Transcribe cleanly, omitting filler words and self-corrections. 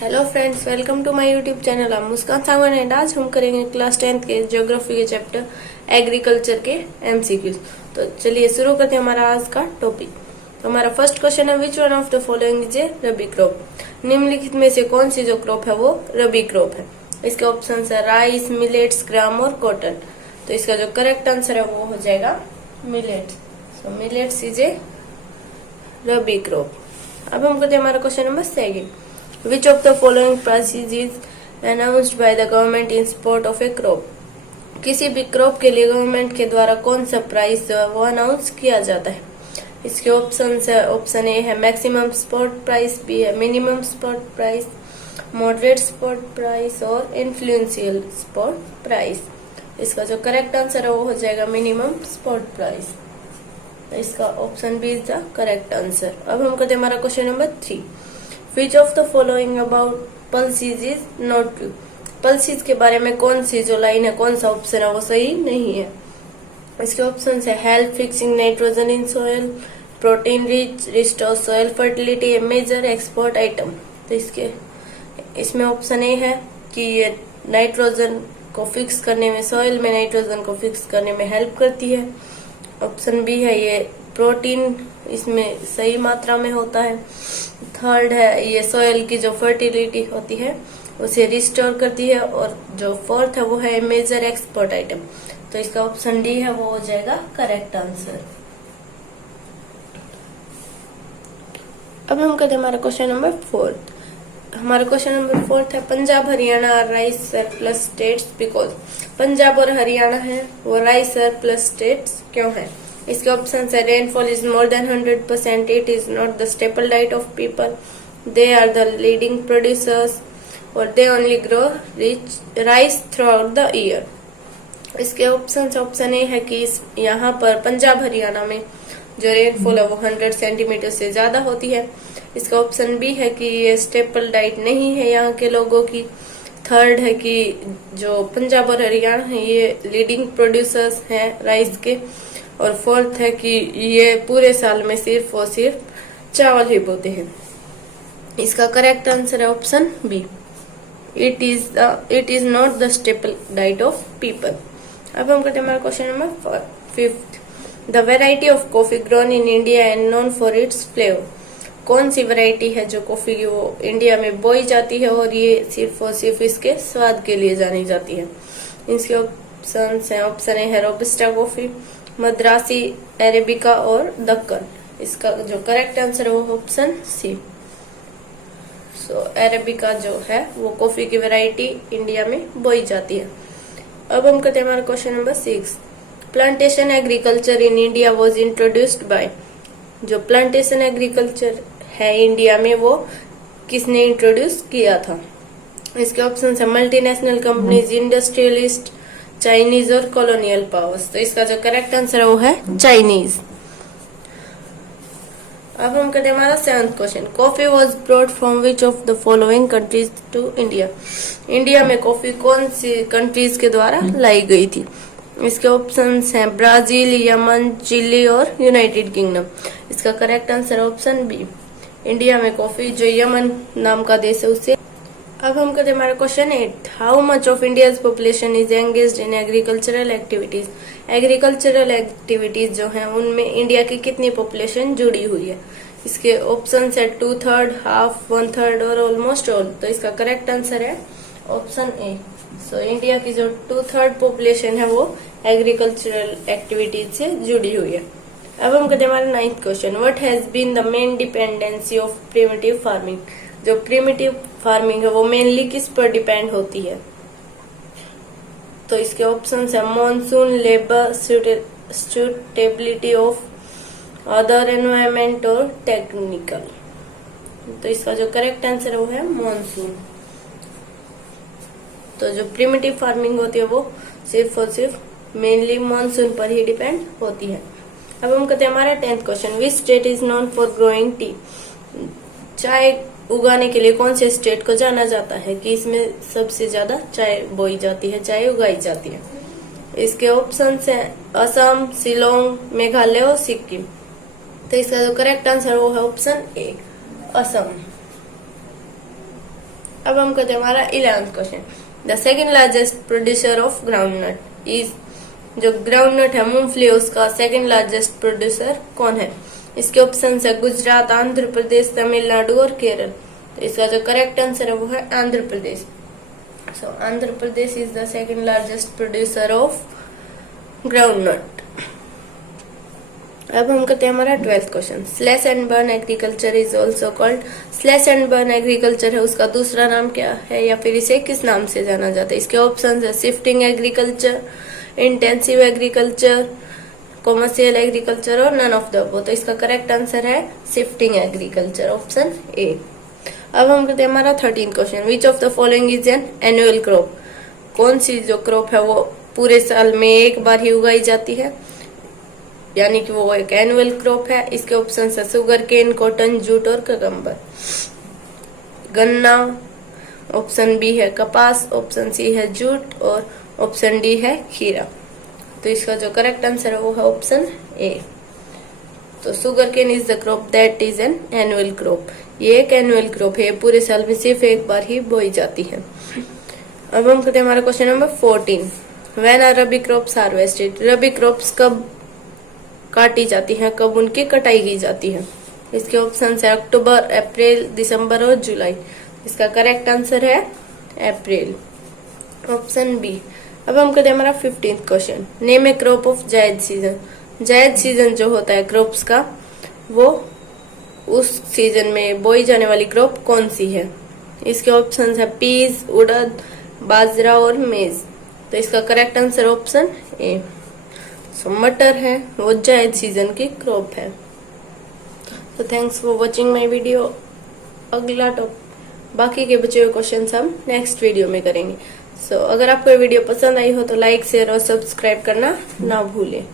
Hello friends, welcome to my YouTube channel. हम मुस्कान सावन and आज हम करेंगे क्लास 10th के ज्योग्राफी के चैप्टर एग्रीकल्चर के एमसीक्यूज। तो चलिए शुरू करते हैं हमारा आज का टॉपिक। तो हमारा फर्स्ट क्वेश्चन है, which one of the following is a rabi crop. निम्नलिखित में से कौन सी जो क्रॉप है वो रबी क्रॉप है। इसके ऑप्शन है राइस, मिलेट्स, ग्राम और कॉटन। तो इसका जो करेक्ट आंसर है वो हो जाएगा millets. So millets is a rabi crop. अब हम करते हैं हमारा question number second, Which of the following prices is announced by the government in support of a crop? किसी भी क्रॉप के लिए गवर्नमेंट के द्वारा कौन सा प्राइस जो है वो अनाउंस किया जाता है। इसके ऑप्शन है, ऑप्शन ए है मैक्सिमम स्पॉट प्राइस, बी है minimum spot price, moderate spot price और इन्फ्लुएंशियल स्पॉट प्राइस। इसका जो करेक्ट आंसर है वो हो जाएगा मिनिमम स्पॉट प्राइस। इसका option B is the correct answer. अब हम करते हैं हमारा question number 3, Which of the following about pulses is not true? Pulses के बारे में कौन सी जो लाइन है, कौन सा ऑप्शन है वो सही नहीं है। इसके ऑप्शन है help fixing nitrogen in soil, protein rich, restore soil fertility, a major export item. तो इसमें ऑप्शन ए है कि ये नाइट्रोजन को फिक्स करने में, सोयल में नाइट्रोजन को फिक्स करने में हेल्प करती है। ऑप्शन बी है ये प्रोटीन इसमें सही मात्रा में होता है। थर्ड है ये सोयल की जो फर्टिलिटी होती है उसे रिस्टोर करती है। और जो फोर्थ है वो है मेजर एक्सपोर्ट आइटम। तो इसका ऑप्शन डी है वो हो जाएगा करेक्ट आंसर। अब हम करते हैं हमारा क्वेश्चन नंबर 4। हमारा क्वेश्चन नंबर 4 है, Punjab Haryana are rice surplus states because. Punjab और हरियाणा है वो राइस सरप्लस स्टेट्स क्यों है। इसके ऑप्शन है rainfall is more than 100%, it is not the staple diet of people, they are the leading producers और they only grow rich rice throughout the year. इसके option A है कि यहाँ पर पंजाब हरियाणा में जो रेनफॉल है वो 100 सेंटीमीटर से ज्यादा होती है। इसका ऑप्शन बी है कि ये स्टेपल डाइट नहीं है यहाँ के लोगों की। थर्ड है कि जो पंजाब और हरियाणा है ये लीडिंग प्रोड्यूसर्स हैं राइस के। और फोर्थ है कि ये पूरे साल में सिर्फ और सिर्फ चावल ही बोते हैं। इसका करेक्ट आंसर है option B, it is not the staple diet of people. अब हम करते हैं हमारा question number 5, the variety of coffee grown in India and known for its flavour. कौन सी वैरायटी है जो कॉफी की वो इंडिया में बोई जाती है और ये सिर्फ और सिर्फ इसके स्वाद के लिए जानी जाती है। इसके ऑप्शन है रोबस्टा कॉफी, मद्रासी, अरेबिका और दक्कन। इसका जो करेक्ट आंसर है वो ऑप्शन सी। सो अरेबिका जो है वो कॉफी की वैरायटी इंडिया में बोई जाती है। अब हम करते हैं हमारा question number 6, plantation agriculture in India was introduced by. जो प्लांटेशन एग्रीकल्चर है इंडिया में वो किसने इंट्रोड्यूस किया था। इसके ऑप्शन है मल्टीनेशनल कंपनीज, इंडस्ट्रियलिस्ट, चाइनीज और कॉलोनियल पावर्स। तो इसका जो करेक्ट आंसर है वो है चाइनीज। अब हम करते हैं हमारा 7th question, coffee was brought from which of the following countries to India. India में कॉफी कौन सी कंट्रीज के द्वारा लाई गई थी। इसके ऑप्शंस हैं ब्राजील, यमन, चिली और यूनाइटेड किंगडम। इसका करेक्ट आंसर है ऑप्शन बी, इंडिया में कॉफी जो यमन नाम का देश है उससे। अब हम करते हैं हमारा question 8, how much of India's population is engaged in agricultural activities. Agricultural activities जो हैं उनमें इंडिया की कितनी पॉपुलेशन जुड़ी हुई है। इसके ऑप्शन है 2/3, हाफ, 1/3 और ऑलमोस्ट ऑल। तो इसका करेक्ट आंसर है ऑप्शन ए। सो इंडिया की जो 2/3 पॉपुलेशन है वो एग्रीकल्चरल एक्टिविटीज से जुड़ी हुई है। अब हम करते हैं हमारा 9th question, what has been the main dependency of primitive farming. जो प्रिमिटिव फार्मिंग है वो मेनली किस पर डिपेंड होती है। तो इसके ऑप्शंस है monsoon, labour, suitability of other environment और टेक्निकल। तो इसका जो करेक्ट आंसर है वो है मॉनसून। तो जो प्रिमिटिव फार्मिंग होती है वो सिर्फ और सिर्फ मेनली मॉनसून पर ही डिपेंड होती है। अब हम कहते हैं हमारा 10th question, which state is known for growing T. चाय उगाने के लिए कौन से स्टेट को जाना जाता है कि इसमें सबसे ज्यादा चाय बोई जाती है, चाय उगाई जाती है। इसके ऑप्शन हैं असम, शिलोंग, मेघालय और सिक्किम। तो इसका जो करेक्ट आंसर वो है ऑप्शन ए, असम। अब हम करते हैं हमारा 11th question. The second largest producer of groundnut is, जो ग्राउंडनट है मूंगफली उसका सेकंड लार्जेस्ट प्रोड्यूसर कौन है? इसके ऑप्शन है गुजरात, आंध्र प्रदेश, तमिलनाडु और केरल। तो इसका जो करेक्ट आंसर है वो है Andhra Pradesh. So Andhra Pradesh is the second largest producer of groundnut. अब हम करते हैं हमारा 12th question. Slash and burn agriculture is also called, slash and burn agriculture है उसका दूसरा नाम क्या है या फिर इसे किस नाम से जाना जाता है? इसके ऑप्शन है shifting agriculture, intensive agriculture, commercial agriculture और नन ऑफ द अबव। तो इसका करेक्ट आंसर है शिफ्टिंग एग्रीकल्चर, ऑप्शन ए। अब हम करते हैं हमारा 13th question. Which of the following is an annual crop, कौन सी जो क्रॉप है वो पूरे साल में एक बार ही उगाई जाती है, यानी कि वो एक एनुअल क्रॉप है? इसके ऑप्शन है शुगर केन, कॉटन, जूट और ककम्बर। गन्ना, ऑप्शन बी है कपास, ऑप्शन सी है जूट और ऑप्शन डी है खीरा। तो इसका जो करेक्ट आंसर है वो है ऑप्शन ए। तो sugarcane is the crop that is an annual crop, ये एक एनुअल क्रॉप है, पूरे साल में सिर्फ एक बार ही बोई जाती है। अब हम करते हैं हमारा question number 14। When are rabi crops harvested, rabi crops कब काटी जाती हैं, कब उनकी कटाई की जाती है? इसके ऑप्शन है अक्टूबर, अप्रैल, दिसंबर और जुलाई। इसका करेक्ट आंसर है अप्रैल, ऑप्शन बी। अब हम करते हैं हमारा 15th question. Name A crop of Zayed season, जायद सीजन जो होता है क्रॉप्स का, वो उस सीजन में बोई जाने वाली क्रॉप कौन सी है? इसके ऑप्शन है पीस, उड़द, बाजरा और मेज। तो इसका करेक्ट आंसर ऑप्शन ए। सो मटर है वो जायद सीजन की क्रॉप है। तो thanks for watching my video. अगला बाकी के बचे हुए क्वेश्चन हम नेक्स्ट वीडियो में करेंगे। सो अगर आपको ये वीडियो पसंद आई हो तो लाइक, शेयर और सब्सक्राइब करना ना भूलें।